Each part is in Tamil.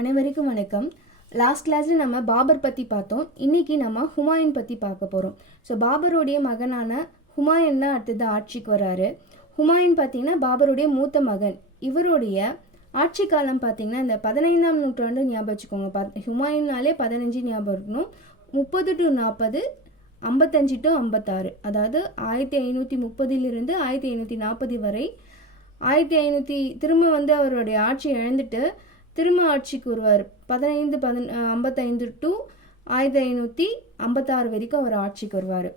அனைவருக்கும் வணக்கம். லாஸ்ட் கிளாஸில் நம்ம பாபர் பற்றி பார்த்தோம். இன்னைக்கு நம்ம ஹுமாயூன் பற்றி பார்க்க போகிறோம் ஸோ பாபருடைய மகனான ஹுமாயூன் தான் அடுத்தது ஆட்சிக்கு வராரு. ஹுமாயூன் பார்த்திங்கன்னா பாபருடைய மூத்த மகன். இவருடைய ஆட்சி காலம் பார்த்திங்கன்னா இந்த பதினைந்தாம் நூற்றாண்டு ஞாபகம் வச்சுக்கோங்க. பத் ஹுமாயூன்னாலே பதினஞ்சு ஞாபகம் இருக்கணும். முப்பது டு நாற்பது ஐம்பத்தஞ்சு டு ஐம்பத்தாறு. அதாவது ஆயிரத்தி ஐநூற்றி முப்பதிலிருந்து ஆயிரத்தி ஐநூற்றி நாற்பது வரை ஆயிரத்தி ஐநூற்றி திரும்ப வந்து அவருடைய ஆட்சி இழந்துட்டு திரும்ப ஆட்சிக்கு வருவார். பதினைந்து பதின ஐம்பத்தைந்து டு ஆயிரத்தி ஐநூற்றி ஐம்பத்தாறு வரைக்கும் அவர் ஆட்சிக்கு வருவார்.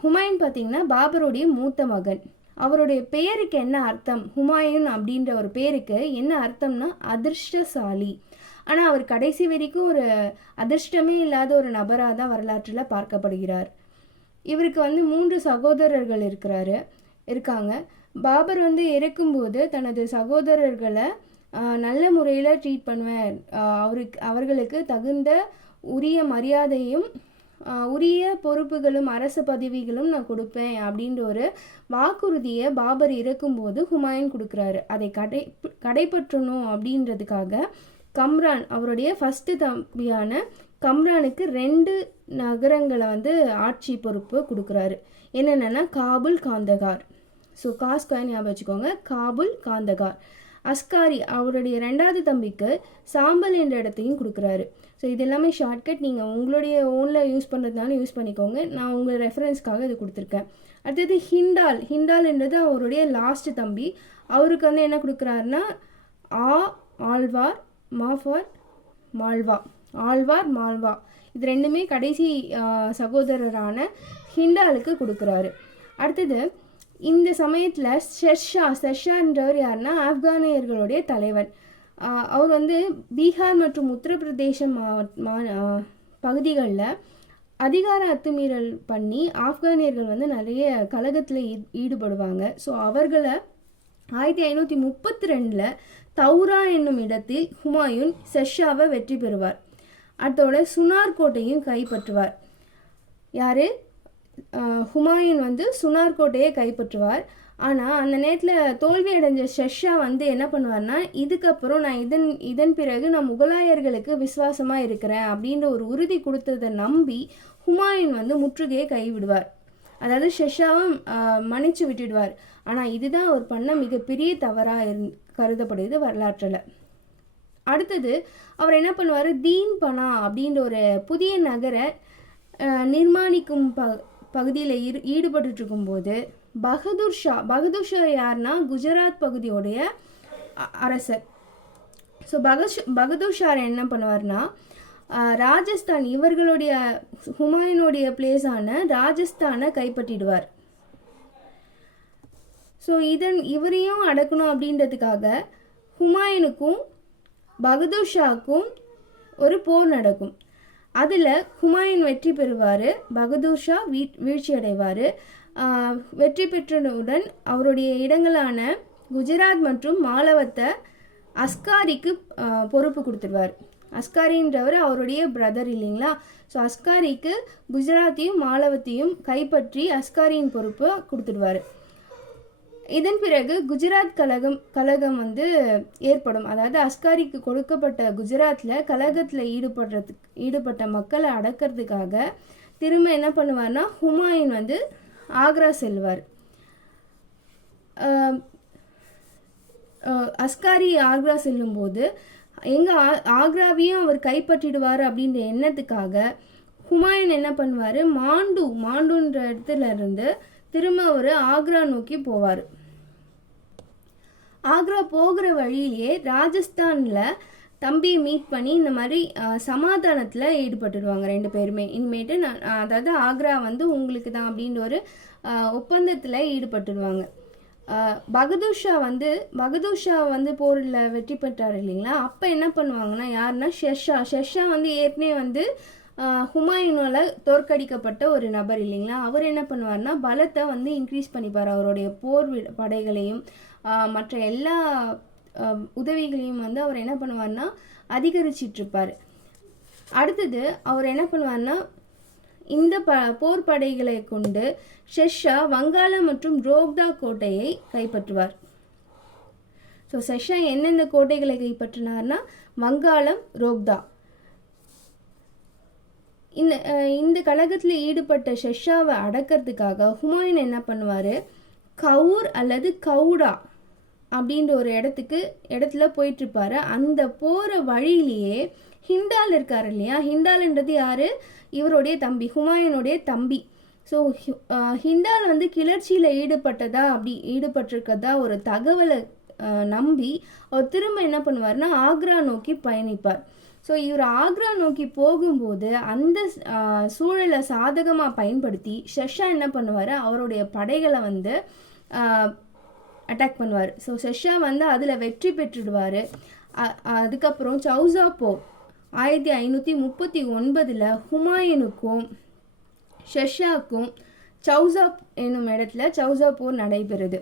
ஹுமாயூன் பார்த்தீங்கன்னா பாபருடைய மூத்த மகன். அவருடைய பெயருக்கு என்ன அர்த்தம்? ஹுமாயூன் அப்படின்ற ஒரு பேருக்கு என்ன அர்த்தம்னா அதிர்ஷ்டசாலி. ஆனால் அவர் கடைசி வரைக்கும் ஒரு அதிர்ஷ்டமே இல்லாத ஒரு நபராக தான் வரலாற்றில் பார்க்கப்படுகிறார். இவருக்கு வந்து மூன்று சகோதரர்கள் இருக்கிறாரு இருக்காங்க. பாபர் வந்து இறக்கும்போது தனது சகோதரர்களை நல்ல முறையில் ட்ரீட் பண்ணுவேன். அவருக்கு அவர்களுக்கு தகுந்த உரிய மரியாதையும் உரிய பொறுப்புகளும் அரசு பதவிகளும் நான் கொடுப்பேன் அப்படின்ற ஒரு வாக்குறுதியை பாபர் இறக்கும்போது ஹுமாயூன் கொடுக்குறாரு. அதை கடை கடைப்பற்றணும் அப்படின்றதுக்காக கம்ரான் அவருடைய ஃபஸ்ட்டு தம்பியான கம்ரானுக்கு ரெண்டு நகரங்களை வந்து ஆட்சி பொறுப்பு கொடுக்குறாரு. என்னென்னா காபுல் காந்தகார். ஸோ காஸ்காய் ஞாபகம் வச்சுக்கோங்க. காபுல் காந்தகார். அஸ்காரி அவருடைய ரெண்டாவது தம்பிக்கு சாம்பல் என்ற இடத்தையும் கொடுக்குறாரு. ஸோ இது எல்லாமே ஷார்ட்கட் நீங்கள் உங்களுடைய ஓனில் யூஸ் பண்ணுறதுனால யூஸ் பண்ணிக்கோங்க. நான் உங்கள் ரெஃபரன்ஸ்க்காக இது கொடுத்துருக்கேன். அடுத்தது ஹிண்டால். ஹிண்டால்ன்றது அவருடைய லாஸ்ட் தம்பி. அவருக்கு வந்து என்ன கொடுக்குறாருன்னா ஆ ஆழ்வார் மாஃபார் மால்வா. ஆழ்வார் மால்வா. இது ரெண்டுமே கடைசி சகோதரரான ஹிண்டாலுக்கு கொடுக்குறாரு. அடுத்தது இந்த சமயத்தில் ஷெர்ஷா ஷெர்ஷான்றவர் யாருன்னா ஆப்கானியர்களுடைய தலைவன் அவர் வந்து பீகார் மற்றும் உத்தரப்பிரதேச மா பகுதிகளில் அதிகார அத்துமீறல் பண்ணி ஆப்கானியர்கள் வந்து நிறைய கழகத்தில் ஈடுபடுவாங்க. ஸோ அவர்களை ஆயிரத்தி ஐநூற்றி முப்பத்தி ரெண்டில் தௌரா என்னும் இடத்தில் ஹுமாயூன் ஷெர்ஷாவை வெற்றி பெறுவார். அடுத்தோட சுனார் கோட்டையும் கைப்பற்றுவார். யார்? ஹுமாயூன் வந்து சுனார் கோட்டையை கைப்பற்றுவார். ஆனால் அந்த நேரத்தில் தோல்வி அடைஞ்ச ஷெஷா வந்து என்ன பண்ணுவார்னா இதுக்கப்புறம் நான் இதன் இதன் பிறகு நான் முகலாயர்களுக்கு விசுவாசமாக இருக்கிறேன் அப்படின்ற ஒரு உறுதி கொடுத்ததை நம்பி ஹுமாயூன் வந்து முற்றுகையை கைவிடுவார். அதாவது ஷெஷாவும் மன்னிச்சு விட்டுடுவார். ஆனால் இதுதான் அவர் பண்ண மிகப்பெரிய தவறாக இருந் கருதப்படுது வரலாற்றில். அடுத்தது அவர் என்ன பண்ணுவார்? தீன் பனா அப்படின்ற ஒரு புதிய நகரை நிர்மாணிக்கும் ப பகுதியில் ஈடு ஈடுபட்டு இருக்கும்போது பகதூர் ஷா பகதூர் ஷா யார்னா குஜராத் பகுதியோடைய அ- அரசர். ஸோ பகத் பகதூர் ஷா என்ன பண்ணுவார்னா ராஜஸ்தான் இவர்களுடைய ஹுமாயூனுடைய பிளேஸான ராஜஸ்தானை கைப்பற்றிடுவார். ஸோ இதன் இவரையும் அடக்கணும் அப்படின்றதுக்காக ஹுமாயூனுக்கும் பகதூர் ஷாக்கும் ஒரு போர் நடக்கும். அதில் ஹுமாயூன் வெற்றி பெறுவார் பகதூர் ஷா வீ வீழ்ச்சி அடைவார் வெற்றி பெற்றவுடன் அவருடைய இடங்களான குஜராத் மற்றும் மாலவத்தை அஸ்காரிக்கு பொறுப்பு கொடுத்துருவார். அஸ்காரின்றவர் அவருடைய பிரதர் இல்லைங்களா? ஸோ அஸ்காரிக்கு குஜராத்தையும் மாலவத்தையும் கைப்பற்றி அஸ்காரியின் பொறுப்பை கொடுத்துடுவார். இதன் பிறகு குஜராத் கழகம் கழகம் வந்து ஏற்படும். அதாவது அஸ்காரிக்கு கொடுக்கப்பட்ட குஜராத்தில் கழகத்தில் ஈடுபடுறதுக்கு ஈடுபட்ட மக்களை அடக்கிறதுக்காக திரும்ப என்ன பண்ணுவார்னா ஹுமாயூன் வந்து ஆக்ரா செல்வார். அஸ்காரி ஆக்ரா செல்லும்போது எங்கள் ஆ ஆக்ராவையும் அவர் கைப்பற்றிடுவார் அப்படின்ற எண்ணத்துக்காக ஹுமாயூன் என்ன பண்ணுவார்? மாண்டு மாண்டுன்ற இடத்துல இருந்து திரும்ப அவர் ஆக்ரா நோக்கி போவார். ஆக்ரா போகிற வழியிலேயே ராஜஸ்தானில் தம்பியை மீட் பண்ணி இந்த மாதிரி சமாதானத்தில் ஈடுபட்டுடுவாங்க ரெண்டு பேருமே. இனிமேட்டு நான் அதாவது ஆக்ரா வந்து உங்களுக்கு தான் அப்படின்ற ஒரு ஒப்பந்தத்தில் ஈடுபட்டுடுவாங்க பகதூஷா வந்து பகதூஷா வந்து போரில் வெற்றி பெற்றார் இல்லைங்களா? அப்போ என்ன பண்ணுவாங்கன்னா யாருன்னா ஷெர்ஷா. ஷெர்ஷா வந்து ஏற்கனவே வந்து ஹுமாயூனால் தோற்கடிக்கப்பட்ட ஒரு நபர் இல்லைங்களா? அவர் என்ன பண்ணுவார்னா பலத்தை வந்து இன்க்ரீஸ் பண்ணிப்பார். அவருடைய போர் வி- படைகளையும் மற்ற எல்லா உதவிகளையும் வந்து அவர் என்ன பண்ணுவார்னா அதிகரிச்சிட்ருப்பார். அடுத்தது அவர் என்ன பண்ணுவார்னா இந்த ப போர் படைகளை கொண்டு ஷெர்ஷா வங்காளம் மற்றும் ரோக்தா கோட்டையை கைப்பற்றுவார். ஸோ ஷெர்ஷா எந்தெந்த கோட்டைகளை கைப்பற்றினார்னா வங்காளம் ரோக்தா இந்த இந்த கழகத்தில் ஈடுபட்ட ஷெஷாவை அடக்கிறதுக்காக ஹுமாயூன் என்ன பண்ணுவார்? கவுர் அல்லது கவுடா அப்படின்ற ஒரு இடத்துக்கு இடத்துல போயிட்டுருப்பாரு. அந்த போகிற வழியிலேயே ஹிண்டால் இருக்கார் இல்லையா? ஹிண்டால்ன்றது யார்? இவருடைய தம்பி ஹுமாயூனுடைய தம்பி. ஸோ ஹிண்டால் வந்து கிளர்ச்சியில் ஈடுபட்டதா அப்படி ஈடுபட்டிருக்கதா ஒரு தகவலை நம்பி அவர் திரும்ப என்ன பண்ணுவார்னா ஆக்ரா நோக்கி பயணிப்பார். ஸோ இவர் ஆக்ரா நோக்கி போகும்போது அந்த சூழலை சாதகமாக பயன்படுத்தி ஷெஷா என்ன பண்ணுவார்? அவருடைய படைகளை வந்து அட்டாக் பண்ணுவார். ஸோ ஷெஷா வந்து அதில் வெற்றி பெற்றுடுவார். அதுக்கப்புறம் சௌசா போர் ஆயிரத்தி ஐநூற்றி முப்பத்தி ஒன்பதில் ஹுமாயூனுக்கும் ஷெஷாக்கும் சௌசா என்னும் இடத்துல சௌசா போர் நடைபெறுது.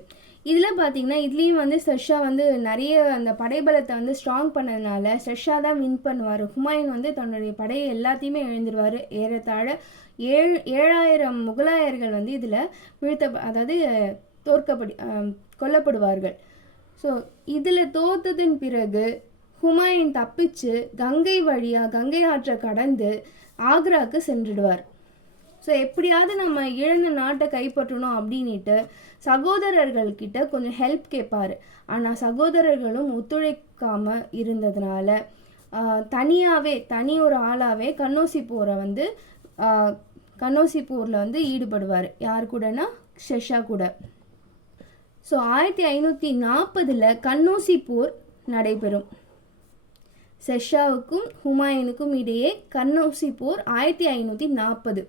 இதில் பார்த்தீங்கன்னா இதுலேயும் வந்து ஷெர்ஷா வந்து நிறைய அந்த படைபலத்தை வந்து ஸ்ட்ராங் பண்ணதுனால ஷெர்ஷா தான் வின் பண்ணுவார். ஹுமாயூன் வந்து தன்னுடைய படையை எல்லாத்தையுமே இழந்துருவார். ஏறத்தாழ ஏழு ஏழாயிரம் முகலாயர்கள் வந்து இதில் வீழ்த்த அதாவது தோற்கப்படி கொல்லப்படுவார்கள். ஸோ இதில் தோத்ததின் பிறகு ஹுமாயூன் தப்பிச்சு கங்கை வழியாக கங்கை ஆற்றை கடந்து ஆக்ராக்கு சென்றுடுவார். ஸோ எப்படியாவது நம்ம இழந்த நாட்டை கைப்பற்றணும் அப்படின்ட்டு சகோதரர்கள்கிட்ட கொஞ்சம் ஹெல்ப் கேட்பாரு ஆனால் சகோதரர்களும் ஒத்துழைக்காமல் இருந்ததுனால தனியாகவே தனி ஒரு ஆளாகவே கண்ணோசி போரை வந்து கண்ணோசி போரில் வந்து ஈடுபடுவார். யார் கூடனா ஷெஷா கூட. ஸோ ஆயிரத்தி ஐநூற்றி நாற்பதில் கண்ணோசி போர் நடைபெறும். செஷாவுக்கும் ஹுமாயூனுக்கும் இடையே கண்ணோசி போர் ஆயிரத்தி ஐநூற்றி நாற்பது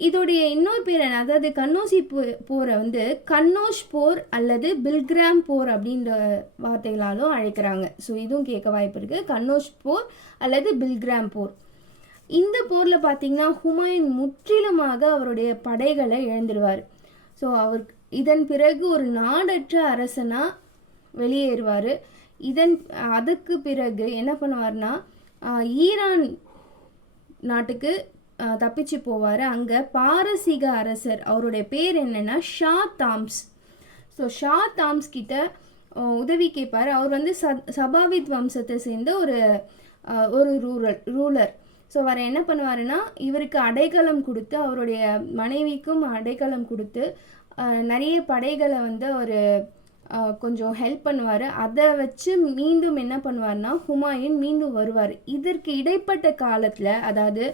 இதோடைய இன்னொரு பேர் என்ன? அதாவது கண்ணோசி போ- போரை வந்து கன்னோஷ் போர் அல்லது பில்கிராம் போர் அப்படின்ற வார்த்தைகளாலும் அழைக்கிறாங்க. ஸோ இதுவும் கேட்க வாய்ப்பு இருக்குது கண்ணோஷ் போர் அல்லது பில்கிராம் போர். இந்த போரில் பார்த்தீங்கன்னா ஹுமாயூன் முற்றிலுமாக அவருடைய படைகளை இழந்துடுவார் ஸோ அவர் இதன் பிறகு ஒரு நாடற்ற அரசனாக வெளியேறுவார். இதன் அதுக்கு பிறகு என்ன பண்ணுவார்னா ஈரான் நாட்டுக்கு தப்பிச்சு போவார். அங்கே பாரசீக அரசர் அவருடைய பேர் என்னன்னா ஷா தாம்ஸ். ஸோ ஷா தாம்ஸ் கிட்ட உதவி கேட்பார் அவர் வந்து ச சபாவித் வம்சத்தை சேர்ந்த ஒரு ஒரு ரூரல் ரூலர். ஸோ அவர் என்ன பண்ணுவாருன்னா இவருக்கு அடைக்கலம் கொடுத்து அவருடைய மனைவிக்கும் அடைக்கலம் கொடுத்து நிறைய படைகளை வந்து அவர் கொஞ்சம் ஹெல்ப் பண்ணுவார். அதை வச்சு மீண்டும் என்ன பண்ணுவார்னா ஹுமாயூன் மீண்டும் வருவார். இதற்கு இடைப்பட்ட காலத்தில் அதாவது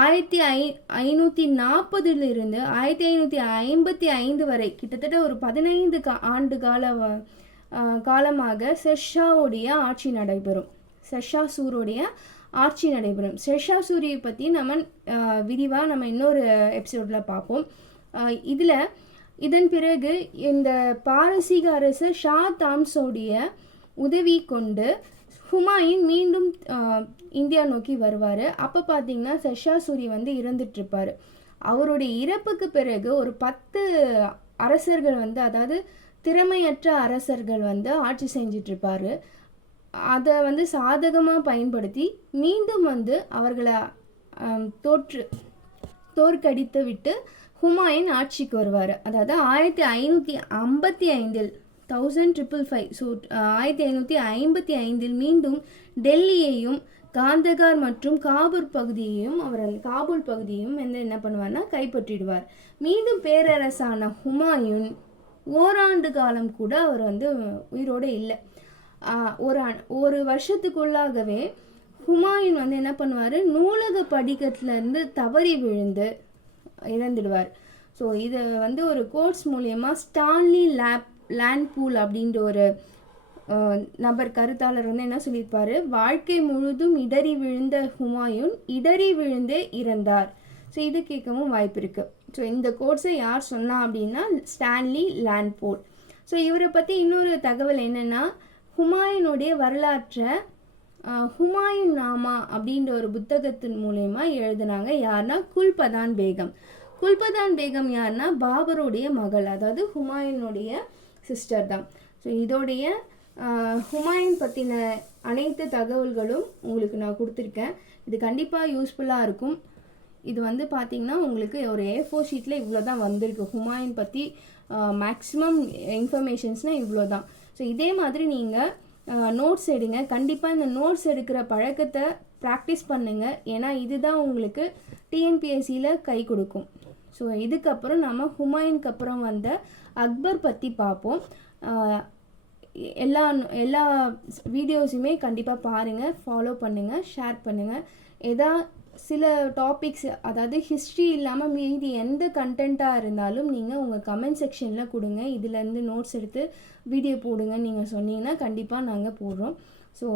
ஆயிரத்தி ஐ ஐநூற்றி நாற்பதுலேருந்து ஆயிரத்தி ஐநூற்றி ஐம்பத்தி ஐந்து வரை கிட்டத்தட்ட ஒரு பதினைந்து கா ஆண்டு கால காலமாக செஷாவுடைய ஆட்சி நடைபெறும். ஷெர்ஷா சூருடைய ஆட்சி நடைபெறும். ஷெர்ஷா சூரியை பற்றி நம்ம விரிவாக நம்ம இன்னொரு எபிசோடில் பார்ப்போம். இதில் இதன் பிறகு இந்த பாரசீக அரசர் ஷா தாம்ஸோடைய உதவி கொண்டு ஹுமாயூன் மீண்டும் இந்தியா நோக்கி வருவார். அப்போ பார்த்தீங்கன்னா ஷெர்ஷா சூரி வந்து இறந்துட்டுருப்பார். அவருடைய இறப்புக்கு பிறகு ஒரு பத்து அரசர்கள் வந்து அதாவது திறமையற்ற அரசர்கள் வந்து ஆட்சி செஞ்சிட்ருப்பார் அதை வந்து சாதகமாக பயன்படுத்தி மீண்டும் வந்து அவர்களை தோற்று தோற்கடித்து விட்டு ஹுமாயூன் ஆட்சிக்கு வருவார். அதாவது ஆயிரத்தி ஐநூற்றி ஐம்பத்தி ஐந்தில் தௌசண்ட் ட்ரிபிள் ஃபைவ் ஸோ ஆயிரத்தி ஐநூற்றி ஐம்பத்தி ஐந்தில் மீண்டும் டெல்லியையும் காந்தகார் மற்றும் காபூர் பகுதியையும் அவர் அந்த காபூல் பகுதியையும் வந்து என்ன பண்ணுவார்னா கைப்பற்றிடுவார். மீண்டும் பேரரசான ஹுமாயூன் ஓராண்டு காலம் கூட அவர் வந்து உயிரோடு இல்லை. ஒரு ஒரு வருஷத்துக்குள்ளாகவே ஹுமாயூன் வந்து என்ன பண்ணுவார் நூலக படிக்கட்டிலிருந்து தவறி விழுந்து இறந்துடுவார். ஸோ இது வந்து ஒரு கோர்ஸ் மூலயமா ஸ்டான்லி லேப் லேண்ட்பூல் அப்படின்ற ஒரு நபர் கருத்தாளர் வந்து என்ன சொல்லியிருப்பார்? வாழ்க்கை முழுதும் இடறி விழுந்த ஹுமாயூன் இடறி விழுந்தே இறந்தார். ஸோ இது கேட்கவும் வாய்ப்பு இருக்குது ஸோ இந்த கோர்ஸை யார் சொன்னா அப்படின்னா ஸ்டான்லி லேண்ட்போல் ஸோ இவரை பற்றி இன்னொரு தகவல் என்னென்னா ஹுமாயூனுடைய வரலாற்றை ஹுமாயூன் நாமா அப்படின்ற ஒரு புத்தகத்தின் மூலயமா எழுதினாங்க. யாருன்னா குல்பதான் பேகம். குல்பதான் பேகம் யாருன்னா பாபருடைய மகள் அதாவது ஹுமாயூனுடைய சிஸ்டர் தான். ஸோ இதோடைய ஹுமாயூன் பற்றின அனைத்து தகவல்களும் உங்களுக்கு நான் கொடுத்துருக்கேன். இது கண்டிப்பாக யூஸ்ஃபுல்லாக இருக்கும். இது வந்து பார்த்தீங்கன்னா உங்களுக்கு ஒரு ஏ ஃபோர் ஷீட்டில் இவ்வளோ தான் வந்திருக்கு. ஹுமாயூன் பற்றி மேக்ஸிமம் இன்ஃபர்மேஷன்ஸ்னால் இவ்வளோ தான் ஸோ இதே மாதிரி நீங்கள் நோட்ஸ் எடுங்க. கண்டிப்பாக இந்த நோட்ஸ் எடுக்கிற பழக்கத்தை ப்ராக்டிஸ் பண்ணுங்கள் ஏன்னா இதுதான் உங்களுக்கு டிஎன்பிஎஸ்சியில் கை கொடுக்கும். ஸோ இதுக்கப்புறம் நம்ம ஹுமாயூனுக்கு அப்புறம் வந்த அக்பர் பற்றி பார்ப்போம் எல்லா எல்லா வீடியோஸுமே கண்டிப்பாக பாருங்கள் ஃபாலோ பண்ணுங்கள் ஷேர் பண்ணுங்கள் எதா சில டாபிக்ஸ் அதாவது ஹிஸ்ட்ரி இல்லாமல் மீதி எந்த கண்டென்ட்டாக இருந்தாலும் நீங்கள் உங்கள் கமெண்ட் செக்ஷனில் கொடுங்க. இதுலேருந்து நோட்ஸ் எடுத்து வீடியோ போடுங்கன்னு நீங்கள் சொன்னீங்கன்னா கண்டிப்பாக நாங்கள் போடுறோம். ஸோ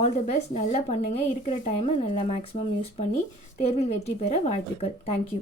ஆல் தி பெஸ்ட் நல்லா பண்ணுங்கள் இருக்கிற டைமை நல்லா மேக்ஸிமம் யூஸ் பண்ணி தேர்வில் வெற்றி பெற வாழ்த்துக்கள். தேங்க்யூ